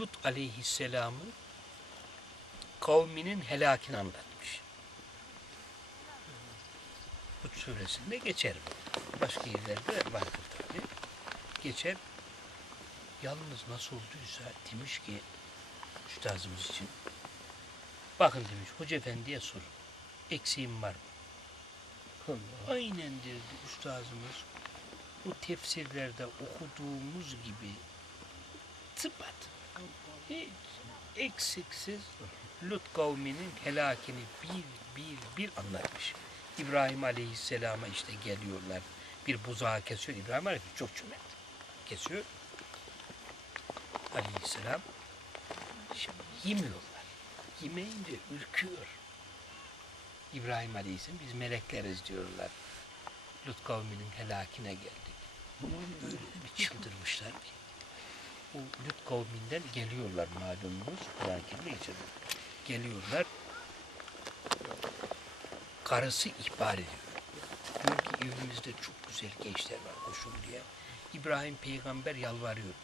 Lut aleyhisselamın kavminin helakini anlatmış. Hud suresinde geçer. Başka yerlerde vardır tabi. Geçer. Yalnız nasıl olduysa demiş ki üstazımız için bakın demiş Hoca Efendi'ye sorun. Eksiğim var mı? Aynen dedi üstazımız. Bu tefsirlerde okuduğumuz gibi tıpat hiç eksiksiz Lut kavminin helakini bir bir bir anlatmış. İbrahim Aleyhisselam'a işte geliyorlar. Bir buzağı kesiyor. İbrahim Aleyhisselam çok cömert. Kesiyor. Aleyhisselam şimdi yemiyorlar. Yemeyince ürküyor. İbrahim Aleyhisselam biz melekleriz diyorlar. Lut kavminin helakine geldik. Öyle bir çıldırmışlar ki. Bu Lut kavminden geliyorlar malumunuz. Kur'an-ı Kerim'de geçiyor. Geliyorlar. Karısı ihbar ediyor. Diyor ki evimizde çok güzel gençler var koşun diye. İbrahim peygamber yalvarıyor.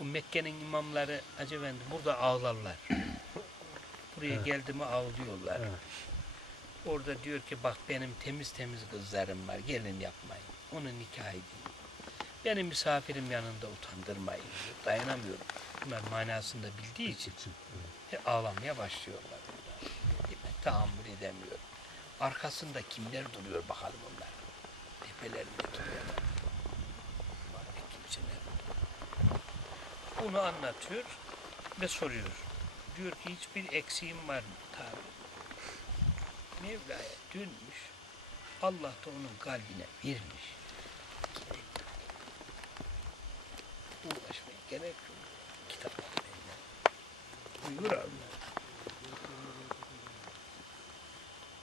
Bu Mekke'nin imamları acaba burada ağlarlar. Buraya geldi mi ağlıyorlar. Orada diyor ki bak benim temiz temiz kızlarım var gelin yapmayın. Onu nikah edin. Benim misafirim yanında utandırmayın. Dayanamıyorum. Bunlar manasında bildiği için e, ağlamaya başlıyorlar. Ben tahammül edemiyorum. Arkasında kimler duruyor bakalım onlar. Tepelerinde duruyorlar. Kimseler? Bunu anlatıyor ve soruyor. Diyor ki hiçbir eksiğim var mı? Tabii. Mevla'ya dönmüş. Allah da onun kalbine vermiş. Gerek yok. Uğraşmaya gerek yok. Benden. Buyur Allah.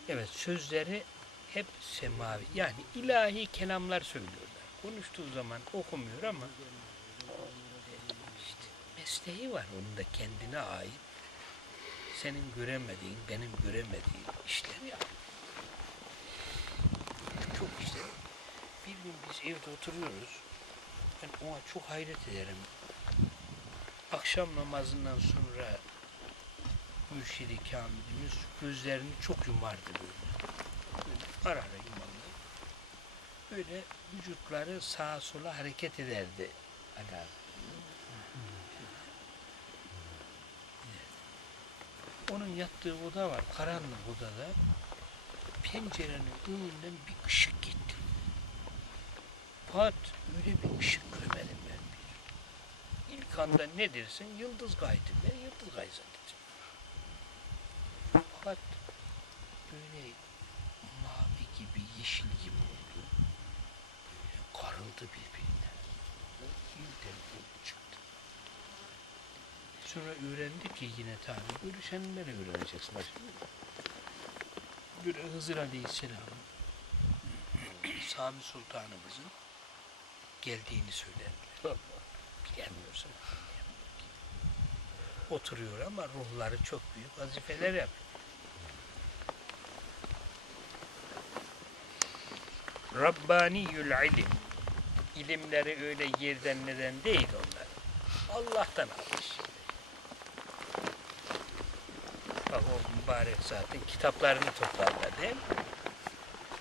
Evet sözleri hep semavi. Yani ilahi kelamlar söylüyorlar. Konuştuğu zaman okumuyor ama işte mesleği var onun da kendine ait. Senin göremediğin, benim göremediğim işler yap. Çok işte. Bir gün biz evde oturuyoruz. Ben ona çok hayret ederim. Akşam namazından sonra mürşidi kamilimiz gözlerini çok yumardı böyle. böyle ara ara yumardı. Böyle vücutları sağa sola hareket ederdi. Ala. Onun yattığı oda var, karanlık odada. Pencerenin önünden bir ışık gitti. Fakat öyle bir ışık görmedim ben bir. İlk anda ne dersin? Yıldız kaydı. Ben yıldız kaydı zannettim. Fakat böyle mavi gibi, yeşil gibi oldu. Böyle karıldı birbirine. Birden çıktı. Sonra öğrendik ki yine tabi nereye öğreneceksin? Böyle Hızır Aleyhisselam'ın Sami Sultanımızın geldiğini söylediler. Gelmiyorsa oturuyor ama ruhları çok büyük vazifeler yapıyor. Rabbaniyül ilim. İlimleri öyle yerden neden değil onlar. Allah'tan almış. Bak o mübarek zaten kitaplarını toplarlar değil mi?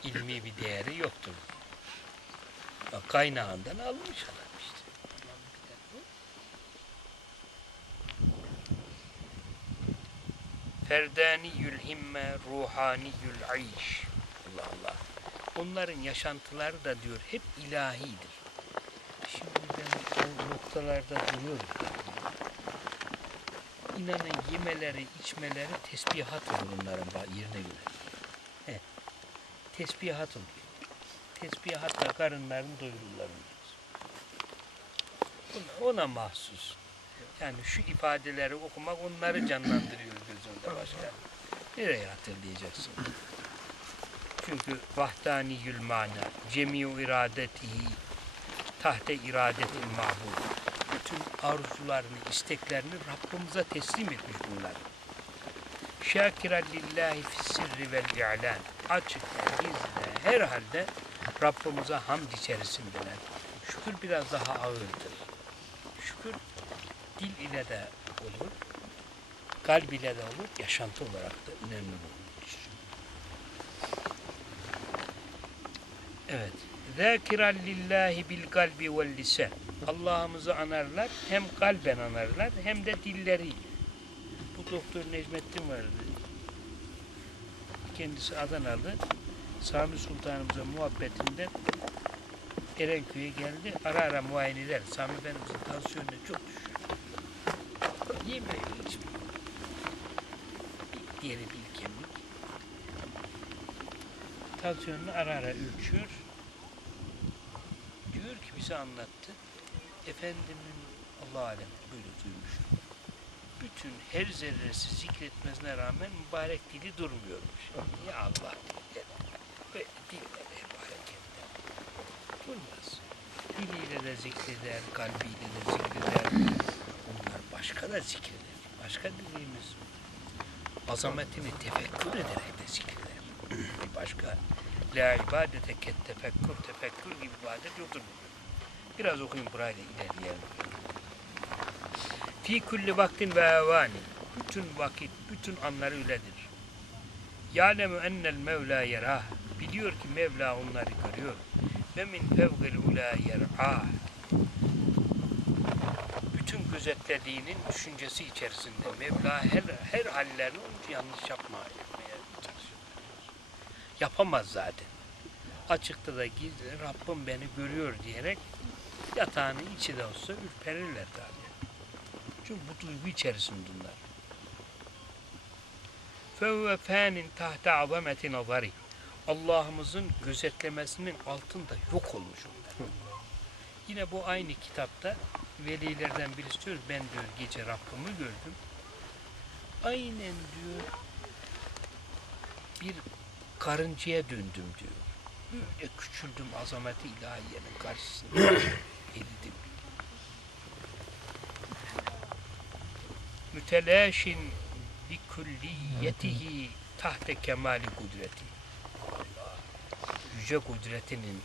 İlmi bir değeri yoktur. Bak kaynağından almış işte. Ferdaniyül himme, ruhaniyül ayş. Allah Allah. Onların yaşantıları da diyor hep ilahidir. Şimdi ben o noktalarda duruyorum. İnanın yemeleri, içmeleri tesbihat olur onların ba- yerine göre. He. Tesbihat oluyor. Tesbihatla karınlarını doyururlar ona mahsus. Yani şu ifadeleri okumak onları canlandırıyor gözünde başka. Nereye hatırlayacaksın? Çünkü vahdaniyül mana, cemiu iradetihi, tahte iradetil mahbub. Bütün arzularını, isteklerini Rabbimize teslim etmiş bunlar. Şakiren lillahi fissirri vel i'lan. Açıkta, gizli, her halde Rabbimize hamd içerisindeler. Şükür biraz daha ağırdır. Şükür dil ile de olur. Kalb ile de olur, yaşantı olarak da önemli bulunur. Evet. Zâkiran lillahi bil kalbi vel lisan. Allah'ımızı anarlar, hem kalben anarlar hem de dilleriyle. Bu doktor Necmettin vardı. Kendisi Adanalı. Sami Sultanımıza muhabbetinden Erenköy'e geldi. Ara ara muayene eder. Sami Efendimizin tansiyonu çok düşüyor. İçmiyor. Bir diğeri bir kemik. Tansiyonunu ara ara ölçüyor. Diyor ki bize anlattı. Efendimin Allah alem böyle duymuş. Bütün her zerresi zikretmesine rağmen mübarek dili durmuyormuş. Ya Allah diller. Böyle diller hep hareketler. Durmaz. Diliyle de zikreder, kalbiyle de zikreder. Başka da zikreder. Başka dediğimiz azametini tefekkür ederek de zikreder. Bir başka La ibadete ket tefekkür, tefekkür gibi ibadet yoktur. Biraz okuyun burayla ilerleyelim. Fi kulli vaktin ve evani. Bütün vakit, bütün anlar öyledir. Ya'lemu ennel mevla yerah. Biliyor ki Mevla onları görüyor. Ve min fevgil ula yer'ah gözetlediğinin düşüncesi içerisinde Mevla her, her hallerini yanlış yapma. Yapamaz zaten. Açıkta da gizli Rabbim beni görüyor diyerek yatağının içi de olsa ürperirler tabii. Çünkü bu duygu içerisinde bunlar. Fevve fânin tahta azameti nazari. Allah'ımızın gözetlemesinin altında yok olmuş onlar. Yine bu aynı kitapta velilerden birisi diyor, ben diyor gece Rabbimi gördüm. Aynen diyor bir karıncaya döndüm diyor. Böyle küçüldüm azameti ilahiyenin karşısında eridim. Mütelaşin bi kulliyetihi tahte kemali kudreti. Yüce kudretinin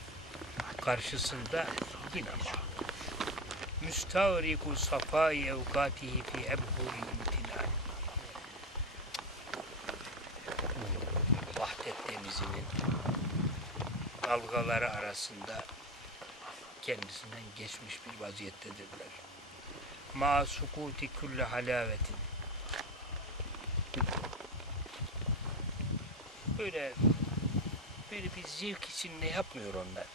karşısında mahkum. Müstavriku safai evkatihi fi ebhuri imtinani. Vahdet denizinin dalgaları arasında kendisinden geçmiş bir vaziyettedirler. Ma sukuti kulli halavetin. Böyle böyle bir zevk için ne yapmıyor onlar?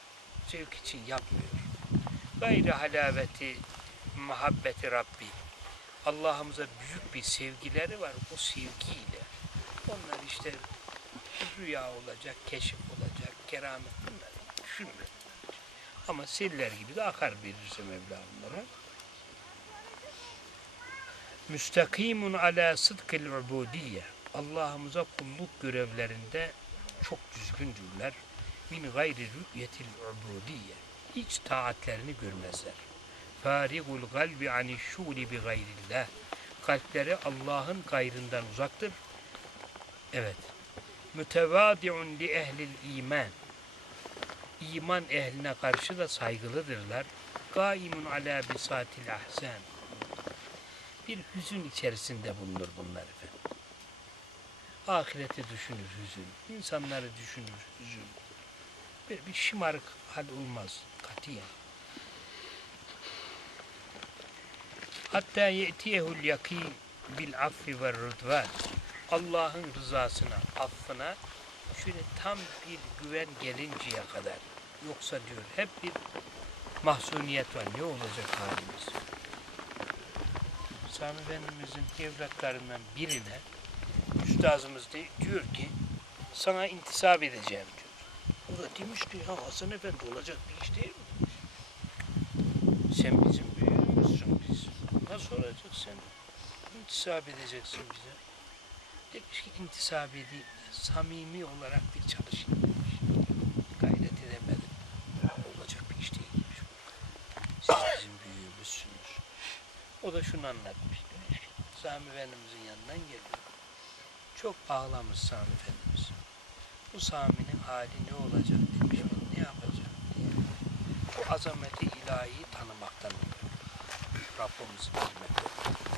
Zevk için yapmıyor. Gayri halaveti, muhabbeti Rabbi. Allah'ımıza büyük bir sevgileri var. O sevgiyle onlar işte rüya olacak, keşif olacak, keramet bunlar düşünmüyor. Ama seller gibi de akar verirse Mevla onlara. Müstakimun ala sıdkil ubudiyye. Allah'ımıza kulluk görevlerinde çok düzgündürler. Min gayri rü'yetil ubudiyye. Hiç taatlerini görmezler. Farigul kalbi ani şuli bi gayrillah. Kalpleri Allah'ın gayrından uzaktır. Evet. Mütevadiun li ehlil iman. İman ehline karşı da saygılıdırlar. Gaimun ala bisatil ahsan. Bir hüzün içerisinde bulunur bunlar efendim. Ahireti düşünür hüzün. İnsanları düşünür hüzün. Bir, bir şımarık hal olmaz katiyen. Hatta ye'tiyehul yakin bil affi ve rıdvan. Allah'ın rızasına, affına şöyle tam bir güven gelinceye kadar. Yoksa diyor hep bir mahzuniyet var. Ne olacak halimiz? Sami Efendimizin evlatlarından birine üstazımız diyor ki sana intisap edeceğim diyor. O da demiş ki ya Hasan Efendi olacak bir iş değil mi? Sen bizim büyüğümüzsün biz. Nasıl olacak sen? İntisap edeceksin bize. Demiş ki intisap edeyim. Samimi olarak bir çalışayım demiş. Gayret edemedim. Olacak bir iş değil demiş. Siz bizim büyüğümüzsünüz. O da şunu anlatmış. Demiş Sami Efendimizin yanından geliyor. Çok ağlamış Sami Efendimiz. Bu Sami'nin hali ne olacak demiş. Ne yapacağım diye. Bu azameti ilahi tanımaktan oluyor. Rabbimizi bilmekten.